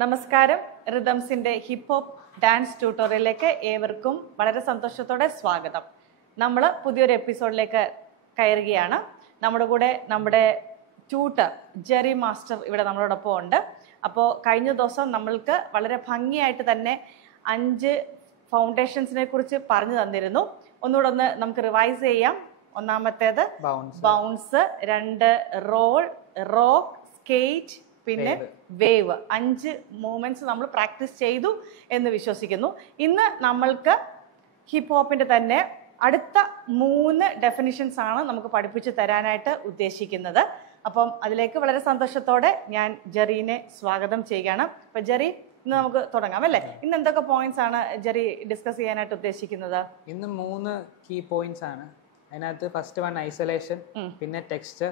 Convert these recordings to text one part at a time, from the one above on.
നമസ്കാരം. റിതംസിന്റെ hip hop dance ട്യൂട്ടോറിയലിലേക്ക് ഏവർക്കും വളരെ സന്തോഷത്തോടെ സ്വാഗതം. നമ്മൾ പുതിയൊരു എപ്പിസോഡിലേക്ക് കയറുകയാണ്. നമ്മുടെ കൂടെ നമ്മുടെ ട്യൂട്ടർ ജെറി മാസ്റ്റർ ഇവിടെ നമ്മളോടൊപ്പം ഉണ്ട്. അപ്പോൾ കഴിഞ്ഞ ദിവസം നമ്മൾക്ക് വളരെ ഭംഗിയായിട്ട് തന്നെ 5 ഫൗണ്ടേഷൻസിനെ കുറിച്ച് പറഞ്ഞു തന്നിരുന്നു. ഒന്നുകൂടെ നമുക്ക് റിവൈസ് ചെയ്യാം. ഒന്നാമത്തേത് ബൗൺസ്, 2 റോൾ, റോക്ക്, സ്കേറ്റ്, പിന്നെ വേവ്. 5 മൂവ്മെന്റ്സ് നമ്മൾ പ്രാക്ടീസ് ചെയ്തു എന്ന് വിശ്വസിക്കുന്നു. ഇന്ന് നമ്മൾക്ക് ഹിപ്പ് ഹോപ്പിന്റെ തന്നെ അടുത്ത 3 ഡെഫിനിഷൻസ് ആണ് നമുക്ക് പഠിപ്പിച്ചു തരാനായിട്ട് ഉദ്ദേശിക്കുന്നത്. അപ്പം അതിലേക്ക് വളരെ സന്തോഷത്തോടെ ഞാൻ ജെറീനെ സ്വാഗതം ചെയ്യുകയാണ്. അപ്പൊ ജെറി, ഇന്ന് നമുക്ക് തുടങ്ങാം അല്ലേ? ഇന്ന് എന്തൊക്കെ പോയിന്റ്സ് ആണ് ജെറി ഡിസ്കസ് ചെയ്യാനായിട്ട് ഉദ്ദേശിക്കുന്നത്? ഇന്ന് 3 കീ പോയിന്റ്സ് ആണ്. അതിനകത്ത് ഫസ്റ്റ് വൺ ഐസൊലേഷൻ, പിന്നെ ടെക്സ്ചർ,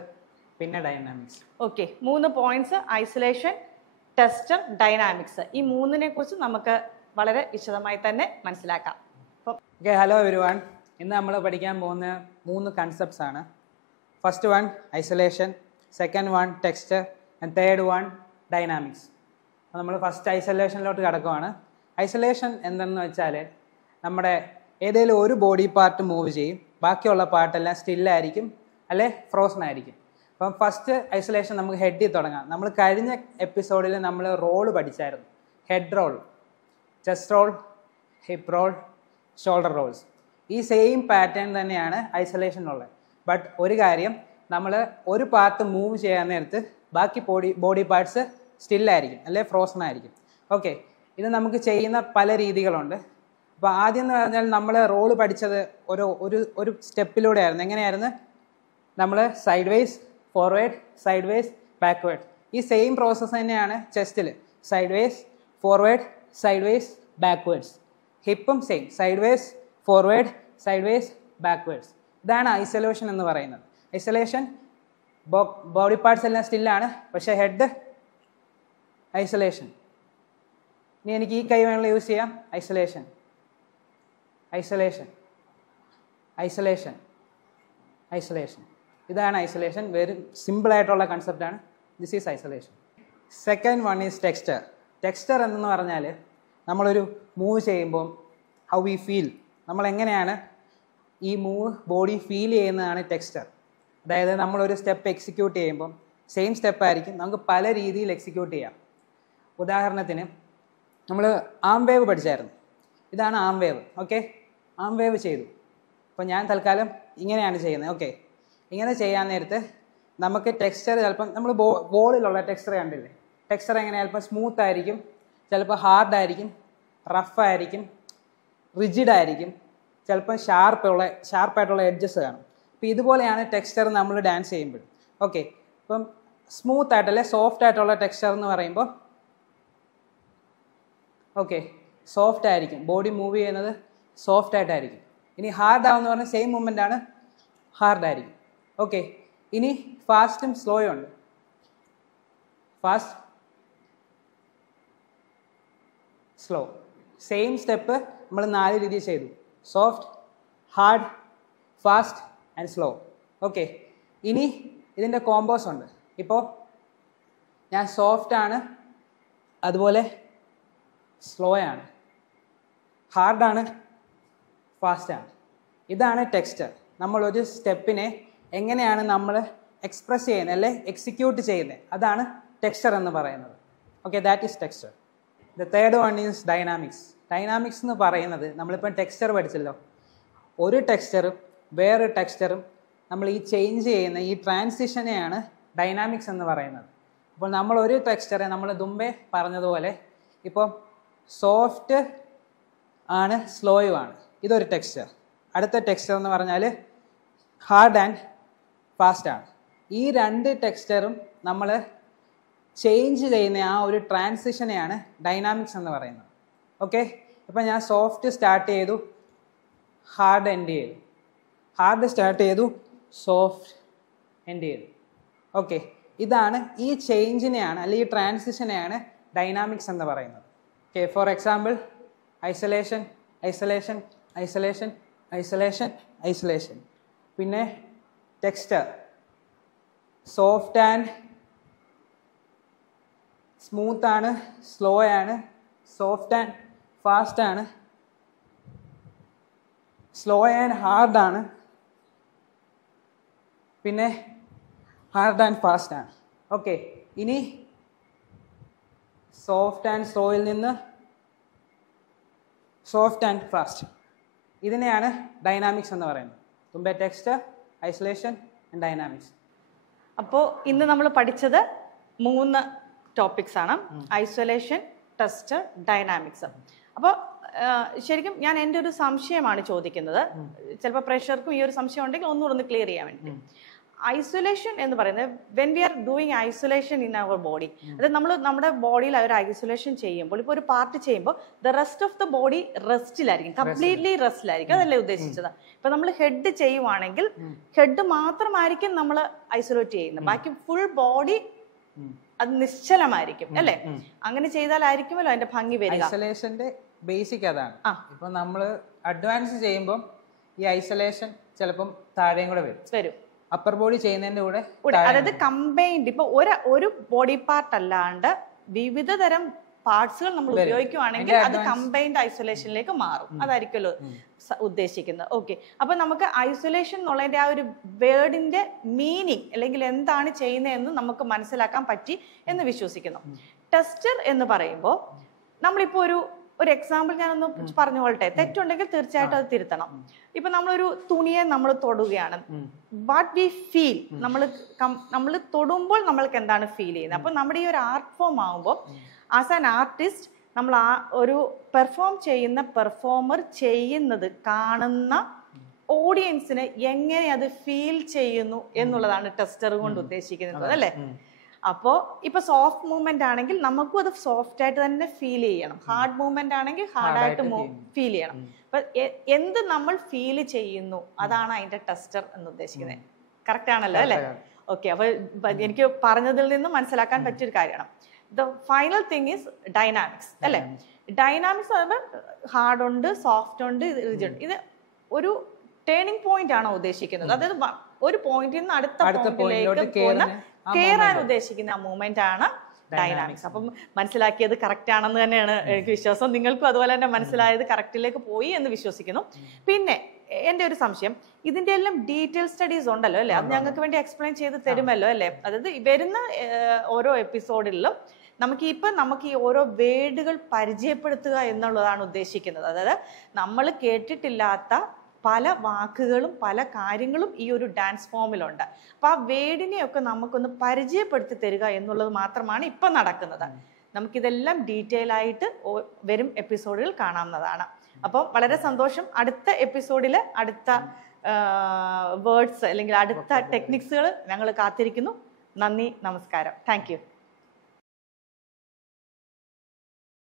പിന്നെ dynamics. Okay, 3 points: isolation, texture, dynamics. ഈ 3നെ കുറിച്ച് നമുക്ക് വളരെ വിശദമായി തന്നെ മനസ്സിലാക്കാം. Okay, hello everyone. ഇന്ന് നമ്മൾ പഠിക്കാൻ പോകുന്ന 3 കൺസെപ്റ്റ്സ് ആണ്. First one isolation, second one texture, and third one dynamics. അപ്പോൾ നമ്മൾ ഫസ്റ്റ് ഐസൊലേഷനിലോട്ട് കിടക്കുവാണ്. ഐസൊലേഷൻ എന്തെന്ന് വെച്ചാൽ നമ്മുടെ ഏതെങ്കിലും ഒരു ബോഡി പാർട്ട് മൂവ് ചെയ്യും, ബാക്കിയുള്ള പാർട്ടെല്ലാം സ്റ്റില്ലായിരിക്കും അല്ലെ ഫ്രോസൺ ആയിരിക്കും. അപ്പം ഫസ്റ്റ് ഐസൊലേഷൻ നമുക്ക് ഹെഡിൽ തുടങ്ങാം. നമ്മൾ കഴിഞ്ഞ എപ്പിസോഡിൽ നമ്മൾ റോള് പഠിച്ചായിരുന്നു. Head roll, chest roll, hip roll, shoulder rolls. ഈ സെയിം പാറ്റേൺ തന്നെയാണ് ഐസൊലേഷനുള്ളത്. ബട്ട് ഒരു കാര്യം, നമ്മൾ ഒരു പാർട്ട് മൂവ് ചെയ്യാൻ നേരത്ത് ബാക്കി ബോഡി പാർട്സ് സ്റ്റില്ലായിരിക്കും അല്ലെ ഫ്രോസൺ ആയിരിക്കും. ഓക്കെ, ഇത് നമുക്ക് ചെയ്യുന്ന പല രീതികളുണ്ട്. അപ്പോൾ ആദ്യം എന്ന് പറഞ്ഞാൽ നമ്മൾ റോള് പഠിച്ചത് ഒരു സ്റ്റെപ്പിലൂടെ ആയിരുന്നു. എങ്ങനെയായിരുന്നു? നമ്മൾ sideways, forward, sideways, backward. ഈ സെയിം പ്രോസസ്സ് തന്നെയാണ് ചെസ്റ്റിൽ. Sideways, forward, sideways, backwards. ഹിപ്പും same, sideways, forward, sideways, backwards. ഇതാണ് ഐസൊലേഷൻ എന്ന് പറയുന്നത്. ഐസൊലേഷൻ ബോഡി പാർട്സ് എല്ലാം സ്റ്റില്ലാണ്, പക്ഷേ ഹെഡ് ഐസൊലേഷൻ. ഇനി എനിക്ക് ഈ കൈ വേണമെങ്കിൽ യൂസ് ചെയ്യാം. Isolation, isolation, isolation, isolation. ഇതാണ് ഐസൊലേഷൻ. വെരി സിമ്പിൾ ആയിട്ടുള്ള കൺസെപ്റ്റാണ്. This is isolation. Second one is texture. Texture എന്ന് പറഞ്ഞാൽ നമ്മളൊരു മൂവ് ചെയ്യുമ്പോൾ ഹൗ വി ഫീൽ, നമ്മൾ എങ്ങനെയാണ് ഈ മൂവ് ബോഡി ഫീൽ ചെയ്യുന്നതാണ് ടെക്സ്ചർ. അതായത് നമ്മളൊരു സ്റ്റെപ്പ് എക്സിക്യൂട്ട് ചെയ്യുമ്പം സെയിം സ്റ്റെപ്പ് ആയിരിക്കും നമുക്ക് പല രീതിയിൽ എക്സിക്യൂട്ട് ചെയ്യാം. ഉദാഹരണത്തിന് നമ്മൾ ആം വേവ് പഠിച്ചായിരുന്നു. ഇതാണ് ആം വേവ്. ഓക്കെ, ആം വേവ് ചെയ്തു. അപ്പോൾ ഞാൻ തൽക്കാലം ഇങ്ങനെയാണ് ചെയ്യുന്നത്. ഓക്കെ, ഇങ്ങനെ ചെയ്യാൻ നേരത്ത് നമുക്ക് ടെക്സ്ചർ ചിലപ്പം നമ്മൾ ബോളിലുള്ള ടെക്സ്ചർ കണ്ടില്ലേ? ടെക്സ്ചർ എങ്ങനെ? ചിലപ്പോൾ സ്മൂത്ത് ആയിരിക്കും, ചിലപ്പോൾ ഹാർഡായിരിക്കും, റഫായിരിക്കും, റിജിഡായിരിക്കും, ചിലപ്പോൾ ഷാർപ്പായിട്ടുള്ള എഡ്ജസ് കാണും. അപ്പോൾ ഇതുപോലെയാണ് ടെക്സ്ചർ നമ്മൾ ഡാൻസ് ചെയ്യുമ്പോൾ. ഓക്കെ, ഇപ്പം സ്മൂത്ത് ആയിട്ടല്ലേ സോഫ്റ്റ് ആയിട്ടുള്ള ടെക്സ്ചർ എന്ന് പറയുമ്പോൾ ഓക്കെ സോഫ്റ്റ് ആയിരിക്കും, ബോഡി മൂവ് ചെയ്യുന്നത് സോഫ്റ്റ് ആയിട്ടായിരിക്കും. ഇനി ഹാർഡ് ആവുമെന്ന് പറഞ്ഞാൽ സെയിം മൂവ്മെൻ്റ് ആണ്, ഹാർഡായിരിക്കും. ഓക്കെ, ഇനി ഫാസ്റ്റും സ്ലോയും ഉണ്ട്. Fast, slow. സെയിം സ്റ്റെപ്പ് നമ്മൾ 4 രീതിയിൽ ചെയ്തു. Soft, hard, fast and slow. Okay, ഇനി ഇതിൻ്റെ കോമ്പോസ് ഉണ്ട്. ഇപ്പോൾ ഞാൻ സോഫ്റ്റ് ആണ്, അതുപോലെ സ്ലോ ആണ്, ഹാർഡാണ്, ഫാസ്റ്റാണ്. ഇതാണ് ടെക്സ്ചർ. നമ്മളൊരു സ്റ്റെപ്പിനെ എങ്ങനെയാണ് നമ്മൾ എക്സ്പ്രസ് ചെയ്യുന്നത് അല്ലെ എക്സിക്യൂട്ട് ചെയ്യുന്നത്, അതാണ് ടെക്സ്ചർ എന്ന് പറയുന്നത്. Okay, that is texture. The third one is dynamics. Dynamics എന്ന് പറയുന്നത് നമ്മളിപ്പം ടെക്സ്ചർ പഠിച്ചല്ലോ, ഒരു ടെക്സ്ചറും വേറൊരു ടെക്സ്ചറും നമ്മൾ ഈ ചേഞ്ച് ചെയ്യുന്ന ഈ ട്രാൻസിഷനെയാണ് ഡൈനാമിക്സ് എന്ന് പറയുന്നത്. അപ്പോൾ നമ്മൾ ഒരു ടെക്സ്ചറെ നമ്മൾ മുമ്പേ പറഞ്ഞതുപോലെ ഇപ്പോൾ സോഫ്റ്റ് ആണ്, സ്ലോയും ആണ്. ഇതൊരു ടെക്സ്ചർ. അടുത്ത ടെക്സ്ചർ എന്ന് പറഞ്ഞാൽ ഹാർഡ് ആൻഡ് ഫാസ്റ്റ് ആണ്. ഈ 2 ടെക്സ്ചറും നമ്മൾ ചേഞ്ച് ചെയ്യുന്ന ആ ഒരു ട്രാൻസിഷനെയാണ് ഡൈനാമിക്സ് എന്ന് പറയുന്നത്. ഓക്കെ, ഇപ്പം ഞാൻ സോഫ്റ്റ് സ്റ്റാർട്ട് ചെയ്തു, ഹാർഡ് എൻഡ് ചെയ്തു, ഹാർഡ് സ്റ്റാർട്ട് ചെയ്തു, സോഫ്റ്റ് എൻഡ് ചെയ്തു. ഓക്കെ, ഇതാണ് ഈ ചേഞ്ചിനെയാണ് അല്ലെങ്കിൽ ഈ ട്രാൻസിഷനെയാണ് ഡൈനാമിക്സ് എന്ന് പറയുന്നത്. Okay, for example isolation, isolation, isolation, isolation, isolation. പിന്നെ ടെക്സ്ചർ, സോഫ്റ്റ് ആൻഡ് സ്മൂത്ത് ആണ്, സ്ലോ ആണ്, സോഫ്റ്റ് ആൻഡ് ഫാസ്റ്റ് ആണ്, സ്ലോ ആൻഡ് ഹാർഡ് ആണ്, പിന്നെ ഹാർഡ് ആൻഡ് ഫാസ്റ്റ് ആണ്. ഓക്കെ, ഇനി സോഫ്റ്റ് ആൻഡ് സ്ലോയിൽ നിന്ന് സോഫ്റ്റ് ആൻഡ് ഫാസ്റ്റ്, ഇതിനെയാണ് ഡൈനാമിക്സ് എന്ന് പറയുന്നത്. തുമ്പെ ടെക്സ്റ്റ്, ഐസൊലേഷൻ ആൻഡ് ഡൈനാമിക്സ്. അപ്പോൾ ഇന്ന് നമ്മൾ പഠിച്ചത് 3 ടോപ്പിക്സ് ആണ്: ഐസൊലേഷൻ, ടെസ്റ്റ്, ഡൈനാമിക്സ്. അപ്പോൾ ശരിക്കും ഞാൻ എൻ്റെ ഒരു സംശയമാണ് ചോദിക്കുന്നത്. ചിലപ്പോൾ പ്രേക്ഷകർക്കും ഈ ഒരു സംശയം ഉണ്ടെങ്കിൽ ഒന്നുകൂടെ ക്ലിയർ ചെയ്യാൻ വേണ്ടി. ഐസൊലേഷൻ എന്ന് പറയുന്നത് when we are doing isolation in our body, അതായത് നമ്മൾ നമ്മുടെ ബോഡിയിൽ ഒരു ഐസൊലേഷൻ ചെയ്യുമ്പോൾ, ഇപ്പോൾ ഒരു പാർട്ട് ചെയ്യുമ്പോൾ the rest of the body റെസ്റ്റിലായിരിക്കും, കംപ്ലീറ്റ്ലി റെസ്റ്റിലായിരിക്കും. അതല്ലേ ഉദ്ദേശിച്ചത്? ഇപ്പൊ നമ്മൾ ഹെഡ് ചെയ്യുവാണെങ്കിൽ ഹെഡ് മാത്രമായിരിക്കും നമ്മൾ ഐസൊലേറ്റ് ചെയ്യുന്നത്, ബാക്കി ഫുൾ ബോഡി അത് നിശ്ചലമായിരിക്കും അല്ലേ? അങ്ങനെ ചെയ്താലായിരിക്കുമല്ലോ അതിന്റെ ഭംഗി വരിക. ഐസൊലേഷന്റെ ബേസിക് അതാണ്. ഇപ്പൊ നമ്മൾ അഡ്വാൻസ് ചെയ്യുമ്പോൾ ഈ ഐസൊലേഷൻ ചിലപ്പം താഴെയും കൂടെ വരും. അപ്പർ ബോഡി ചെയ്യുന്നതിന്റെ കൂടെ, അതായത് കമ്പൈൻഡ്. ഇപ്പൊ ഒരു ബോഡി പാർട്ട് അല്ലാണ്ട് വിവിധ തരം പാർട്സുകൾ നമ്മൾ ഉപയോഗിക്കുവാണെങ്കിൽ അത് കമ്പൈൻഡ് ഐസൊലേഷനിലേക്ക് മാറും. അതായിരിക്കുമല്ലോ ഉദ്ദേശിക്കുന്നത്. ഓക്കെ, അപ്പൊ നമുക്ക് ഐസൊലേഷൻ എന്നുള്ളതിന്റെ ആ ഒരു വേർഡിന്റെ മീനിങ് അല്ലെങ്കിൽ എന്താണ് ചെയ്യുന്നതെന്ന് നമുക്ക് മനസ്സിലാക്കാൻ പറ്റി എന്ന് വിശ്വസിക്കുന്നു. ടെസ്റ്റർ എന്ന് പറയുമ്പോൾ നമ്മളിപ്പോ ഒരു എക്സാമ്പിൾ ഞാനൊന്ന് പറഞ്ഞുകൊള്ളട്ടെ. തെറ്റുണ്ടെങ്കിൽ തീർച്ചയായിട്ടും അത് തിരുത്തണം. ഇപ്പൊ നമ്മളൊരു തുണിയെ നമ്മൾ തൊടുകയാണ്, വാട്ട് വി ഫീൽ, നമ്മൾ തൊടുമ്പോൾ നമ്മൾക്ക് എന്താണ് ഫീൽ ചെയ്യുന്നത്. അപ്പൊ നമ്മുടെ ഈ ഒരു ആർട്ട് ഫോം ആകുമ്പോൾ ആസ് ആൻ ആർട്ടിസ്റ്റ് നമ്മൾ ആ ഒരു പെർഫോം ചെയ്യുന്ന പെർഫോമർ ചെയ്യുന്നത് കാണുന്ന ഓഡിയൻസിന് എങ്ങനെ അത് ഫീൽ ചെയ്യുന്നു എന്നുള്ളതാണ് ടെസ്റ്റർ കൊണ്ട് ഉദ്ദേശിക്കുന്നത് അല്ലേ? അപ്പോൾ ഇപ്പൊ സോഫ്റ്റ് മൂവ്മെന്റ് ആണെങ്കിൽ നമുക്കും അത് സോഫ്റ്റ് ആയിട്ട് തന്നെ ഫീൽ ചെയ്യണം, ഹാർഡ് മൂവ്മെന്റ് ആണെങ്കിൽ ഹാർഡായിട്ട് ഫീൽ ചെയ്യണം. അപ്പൊ എന്ത് നമ്മൾ ഫീൽ ചെയ്യുന്നു അതാണ് അതിന്റെ ടെസ്റ്റർ എന്ന് ഉദ്ദേശിക്കുന്നത്. കറക്റ്റ് ആണല്ലോ അല്ലേ? ഓക്കെ, അപ്പൊ എനിക്ക് പറഞ്ഞതിൽ നിന്ന് മനസ്സിലാക്കാൻ പറ്റിയൊരു കാര്യമാണ്. The final thing is dynamics അല്ലേ? ഡൈനാമിക്സ് പറയുമ്പോൾ ഹാർഡ് ഉണ്ട്, സോഫ്റ്റ് ഉണ്ട്, റിജിഡ്. ഇത് ഒരു ടേണിംഗ് പോയിന്റ് ആണോ ഉദ്ദേശിക്കുന്നത്? അതായത് ഒരു പോയിന്റിൽ നിന്ന് അടുത്ത പോയിന്റിലേക്ക് പോകുന്ന കേറാൻ ഉദ്ദേശിക്കുന്ന ആ മൂവ്മെന്റ് ആണ് ഡൈനാമിക്സ്. അപ്പം മനസ്സിലാക്കിയത് കറക്റ്റ് ആണെന്ന് തന്നെയാണ് എനിക്ക് വിശ്വാസം. നിങ്ങൾക്കും അതുപോലെ തന്നെ മനസ്സിലായത് കറക്റ്റിലേക്ക് പോയി എന്ന് വിശ്വസിക്കുന്നു. പിന്നെ എന്റെ ഒരു സംശയം, ഇതിന്റെ എല്ലാം ഡീറ്റെയിൽ സ്റ്റഡീസ് ഉണ്ടല്ലോ അല്ലെ? അത് ഞങ്ങൾക്ക് വേണ്ടി എക്സ്പ്ലെയിൻ ചെയ്ത് തരുമല്ലോ അല്ലെ? അതായത് വരുന്ന ഓരോ എപ്പിസോഡിലും നമുക്ക് ഈ ഓരോ വേർഡുകൾ പരിചയപ്പെടുത്തുക എന്നുള്ളതാണ് ഉദ്ദേശിക്കുന്നത്. അതായത് നമ്മൾ കേട്ടിട്ടില്ലാത്ത പല വാക്കുകളും പല കാര്യങ്ങളും ഈ ഒരു ഡാൻസ് ഫോമിലുണ്ട്. അപ്പൊ ആ വേർഡിനെയൊക്കെ നമുക്കൊന്ന് പരിചയപ്പെടുത്തി തരിക എന്നുള്ളത് മാത്രമാണ് ഇപ്പൊ നടക്കുന്നത്. നമുക്കിതെല്ലാം ഡീറ്റെയിൽ ആയിട്ട് വരും എപ്പിസോഡുകൾ കാണാവുന്നതാണ്. അപ്പോൾ വളരെ സന്തോഷം. അടുത്ത എപ്പിസോഡിൽ അടുത്ത വേർഡ്സ് അല്ലെങ്കിൽ അടുത്ത ടെക്നിക്സുകൾ ഞങ്ങൾ കാത്തിരിക്കുന്നു. നന്ദി, നമസ്കാരം. Thank you.